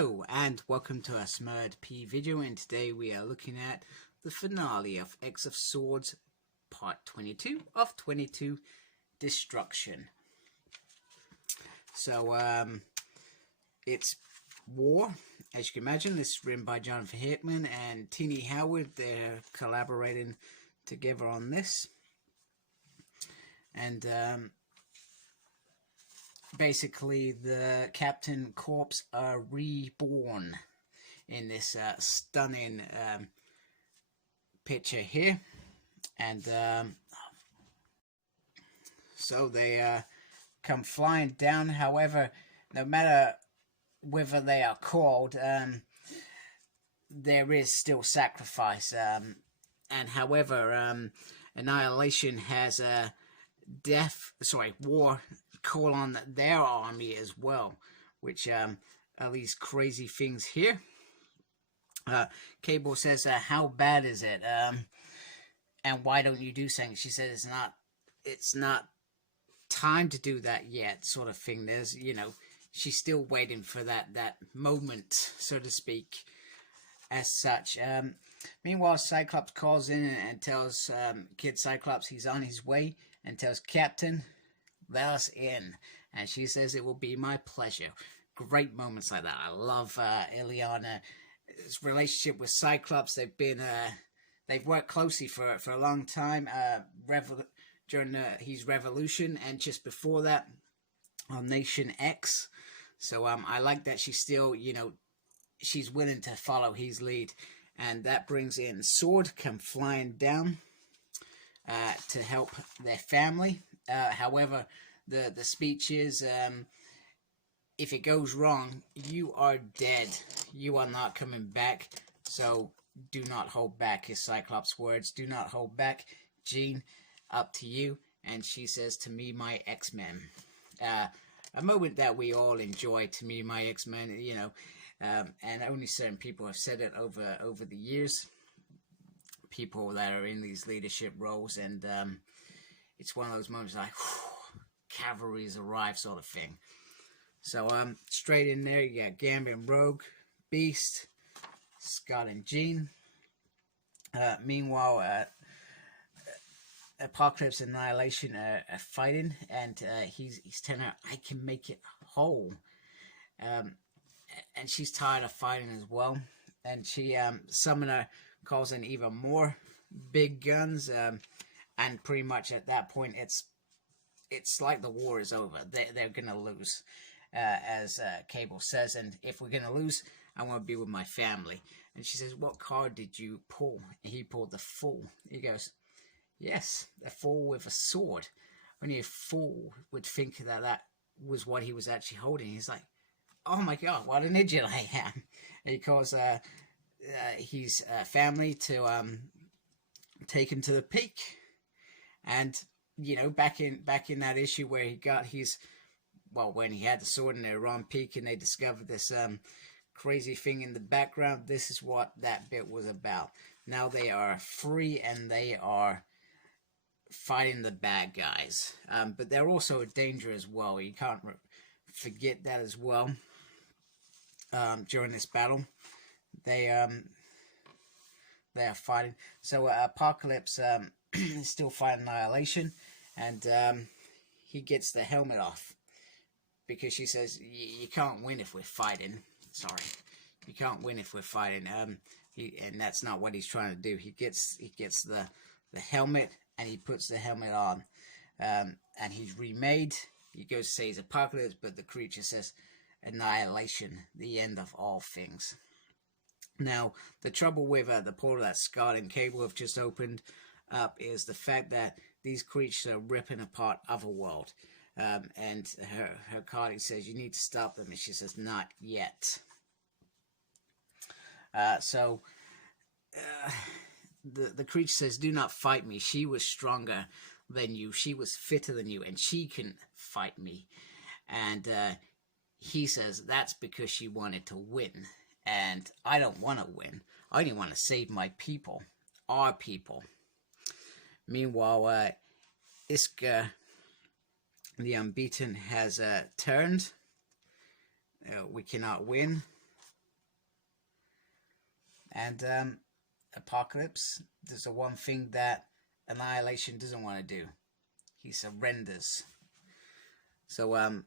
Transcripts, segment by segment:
Hello and welcome to our Smurd P video, and today we are looking at the finale of X of Swords part 22 of 22 Destruction. So it's War, as you can imagine. This is written by Jonathan Hickman and Tini Howard. They're collaborating together on this, and basically the Captain Corps are reborn in this stunning picture here, and so they come flying down. However, no matter whether they are called, there is still sacrifice, and however, Annihilation has a war call on their army as well, which are these crazy things here. Cable says, how bad is it, and why don't you do something? She says it's not time to do that yet, sort of thing. There's, she's still waiting for that moment, so to speak, as such. Meanwhile, Cyclops calls in and tells Kid Cyclops he's on his way, and tells Captain, let us in. And she says, it will be my pleasure. Great moments like that. I love Illyana's relationship with Cyclops. They've worked closely for a long time, during his revolution and just before that on Nation X. So I like that she's still, she's willing to follow his lead. And that brings in Sword, come flying down to help their family. However, the speech is, if it goes wrong, you are dead. You are not coming back. So do not hold back, is Cyclops' words. Do not hold back. Jean, up to you. And she says, to me, my X-Men. A moment that we all enjoy, to me, my X-Men, and only certain people have said it over the years. People that are in these leadership roles, and it's one of those moments like, whew, cavalry's arrived, sort of thing. So straight in there, you got Gambit, Rogue, Beast, Scott, and Jean. Meanwhile, Apocalypse and Annihilation are fighting, and he's telling her, I can make it whole. And she's tired of fighting as well. And she, Summoner, calls in even more big guns, and pretty much at that point, it's like the war is over. They're gonna lose, as Cable says. And if we're gonna lose, I want to be with my family. And she says, what card did you pull? And he pulled the Fool. He goes, yes, a fool with a sword. Only a fool would think that was what he was actually holding. He's like, oh my god, what an idiot I am. And he calls his family to take him to the peak. And back in that issue where he got his, when he had the sword and they were on peak and they discovered this crazy thing in the background, this is what that bit was about. Now they are free and they are fighting the bad guys, but they're also a danger as well. You can't forget that as well. During this battle, they are fighting. So Apocalypse is still fighting Annihilation, and he gets the helmet off because she says you can't win if we're fighting. Sorry, you can't win if we're fighting. And that's not what he's trying to do. He gets the helmet, and he puts the helmet on, and he's remade. He goes to say he's Apocalypse, but the creature says Annihilation, the end of all things. Now, the trouble with the portal that Scott and Cable have just opened up is the fact that these creatures are ripping apart Otherworld. And her colleague says, you need to stop them. And she says, not yet. So the creature says, do not fight me. She was stronger than you. She was fitter than you. And she can fight me. And he says, that's because she wanted to win. And I don't want to win. I only want to save my people. Our people. Meanwhile, Iska, the Unbeaten, has turned. We cannot win. And Apocalypse, there's the one thing that Annihilation doesn't want to do. He surrenders. So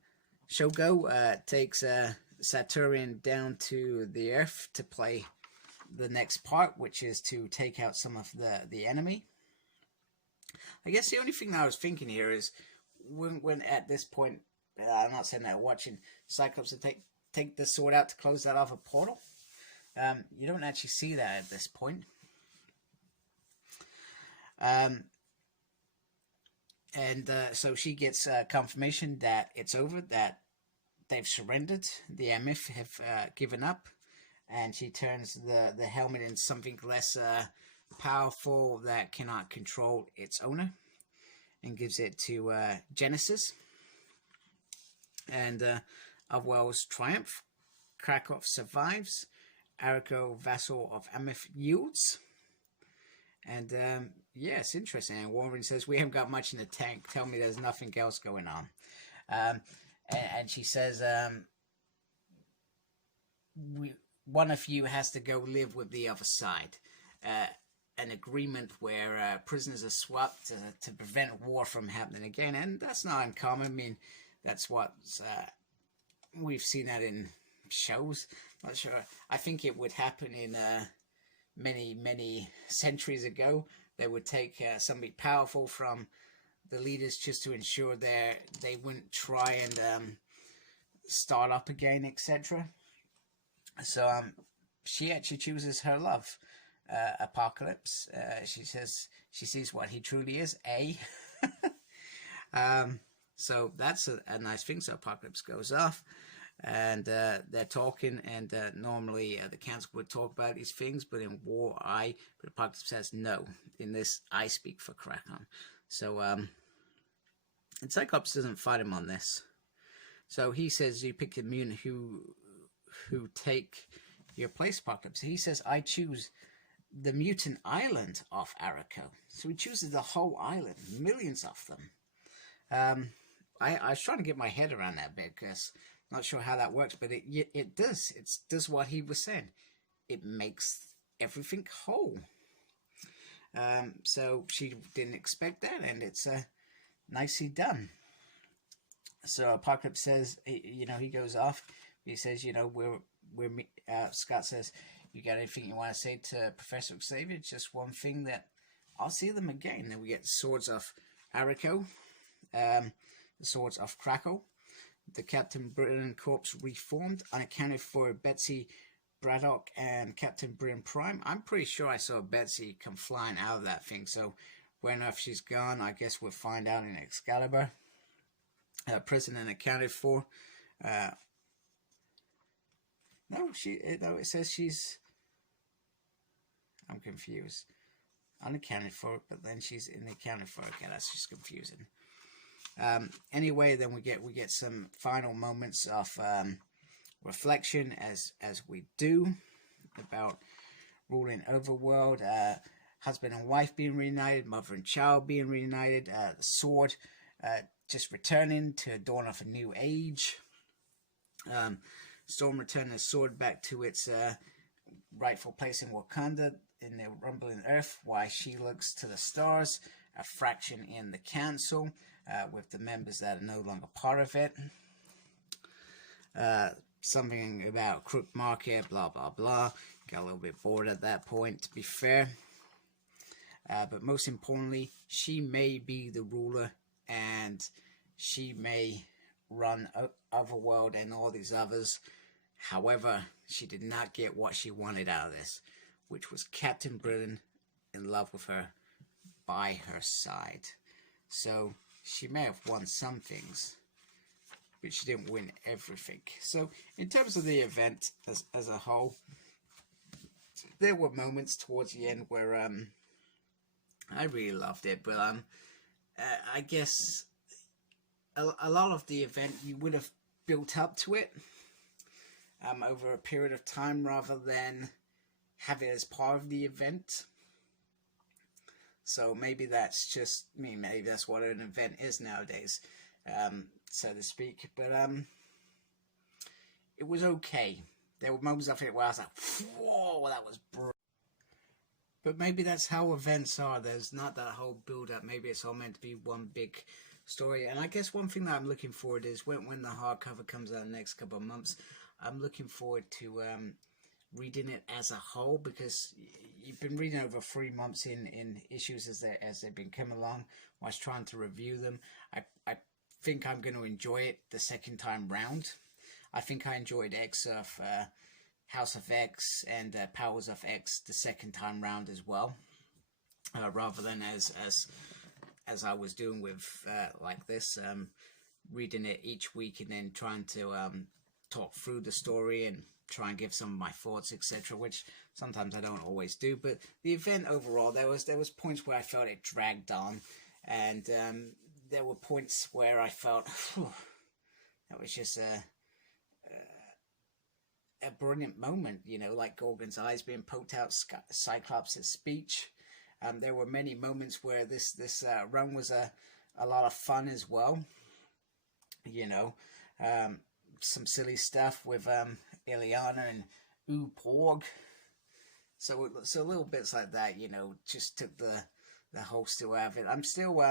Shogo takes Saturnian down to the Earth to play the next part, which is to take out some of the enemy. I guess the only thing that I was thinking here is when at this point, I'm not saying that watching Cyclops to take the sword out to close that off a portal. You don't actually see that at this point. So she gets confirmation that it's over, that they've surrendered, the Amith have given up, and she turns the helmet into something less powerful that cannot control its owner, and gives it to Genesis. And of Wells' triumph, Krakow survives, Arako, vassal of Amith, yields. And yeah, it's interesting. And Warren says, we haven't got much in the tank. Tell me there's nothing else going on. And she says, one of you has to go live with the other side. An agreement where prisoners are swapped to prevent war from happening again. And that's not uncommon. I mean, that's what we've seen that in shows. Not sure. I think it would happen in many centuries ago. They would take somebody powerful from the leaders just to ensure they wouldn't try and start up again, etc. So she actually chooses her love, Apocalypse. She says she sees what he truly is, so that's a nice thing. So Apocalypse goes off, and they're talking, and normally the council would talk about these things, but in war, but Apocalypse says no. In this, I speak for Kraken. So, and Cyclops doesn't fight him on this. So he says, you pick a mutant who take your place, Apocalypse. He says, I choose the mutant island of Arako. So he chooses the whole island, millions of them. I was trying to get my head around that bit, because I'm not sure how that works, but it does. It does what he was saying. It makes everything whole. So she didn't expect that, and it's nicely done. So Apocalypse says, he goes off. He says, Scott says, you got anything you want to say to Professor Xavier? Just one thing, that I'll see them again. Then we get Swords of Arako, the Swords of Krakow, the Captain Britain Corps reformed, unaccounted for Betsy Braddock and Captain Britain Prime. I'm pretty sure I saw Betsy come flying out of that thing. So when enough she's gone, I guess we'll find out in Excalibur. President accounted for. It says she's. I'm confused. Unaccounted for, but then she's in the accounted for. Okay, that's just confusing. Anyway, then we get some final moments of reflection, as we do, about ruling overworld, husband and wife being reunited, mother and child being reunited, the sword just returning to dawn of a new age, Storm returning the sword back to its rightful place in Wakanda, in the rumbling earth, while she looks to the stars, a fraction in the council, with the members that are no longer part of it. Something about Crook Market, blah, blah, blah. Got a little bit bored at that point, to be fair. But most importantly, she may be the ruler, and she may run Overworld and all these others. However, she did not get what she wanted out of this, which was Captain Britain in love with her, by her side. So she may have won some things, but she didn't win everything. So in terms of the event as a whole, there were moments towards the end where I really loved it, but I guess a lot of the event you would have built up to it over a period of time, rather than have it as part of the event. So maybe that's just me. Maybe that's what an event is nowadays, so to speak. But it was okay. There were moments of it where I was like, whoa, that was brilliant. But maybe that's how events are. There's not that whole build up. Maybe it's all meant to be one big story. And I guess one thing that I'm looking forward is when the hardcover comes out in the next couple of months, I'm looking forward to reading it as a whole, because you've been reading over 3 months in issues as they've been coming along. I was trying to review them. I think I'm going to enjoy it the second time round. I think I enjoyed X of House of X and Powers of X the second time round as well, rather than as I was doing with like this, reading it each week and then trying to talk through the story and try and give some of my thoughts, etc., which sometimes I don't always do. But the event overall, there was points where I felt it dragged on, and there were points where I felt that was just a brilliant moment, you know, like Gorgon's eyes being poked out, Cyclops' speech. There were many moments where this run was a lot of fun as well, you know. Some silly stuff with Illyana and Porg. So little bits like that, you know, just took the whole still out of it. I'm still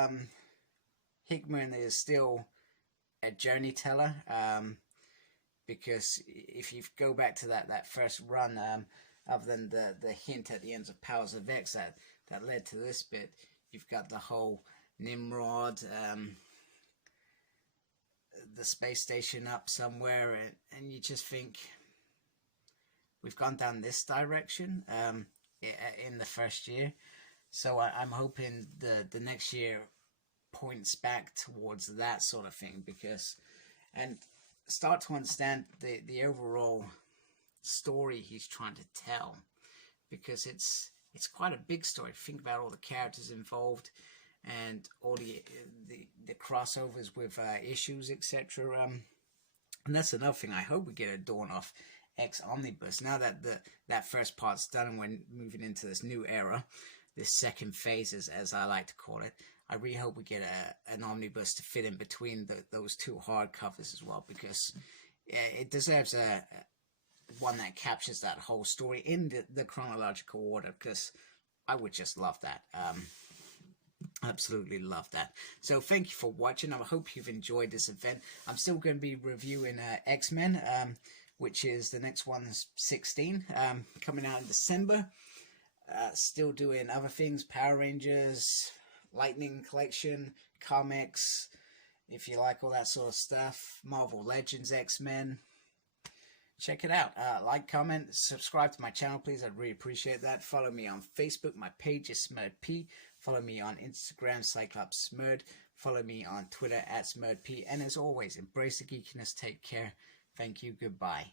Hickman is still a journey teller, because if you go back to that first run, other than the hint at the ends of Powers of X that led to this bit, you've got the whole Nimrod, the space station up somewhere, and you just think we've gone down this direction in the first year. So I'm hoping the next year points back towards that sort of thing, because and start to understand the overall story he's trying to tell, because it's quite a big story. Think about all the characters involved and all the crossovers with issues, etc. And that's another thing. I hope we get a Dawn of X omnibus now that that first part's done, and we're moving into this new era, this second phase, as I like to call it. I really hope we get an omnibus to fit in between those two hardcovers as well, because it deserves a one that captures that whole story in the chronological order, because I would just love that. Absolutely love that. So thank you for watching. I hope you've enjoyed this event. I'm still going to be reviewing X-Men, which is the next one, 16, coming out in December. Still doing other things, Power Rangers, Lightning Collection, comics, if you like all that sort of stuff, Marvel Legends, X-Men. Check it out. Like, comment, subscribe to my channel, please. I'd really appreciate that. Follow me on Facebook. My page is SmurdP. Follow me on Instagram, Cyclops Smurd. Follow me on Twitter @SmurdP. And as always, embrace the geekiness. Take care. Thank you. Goodbye.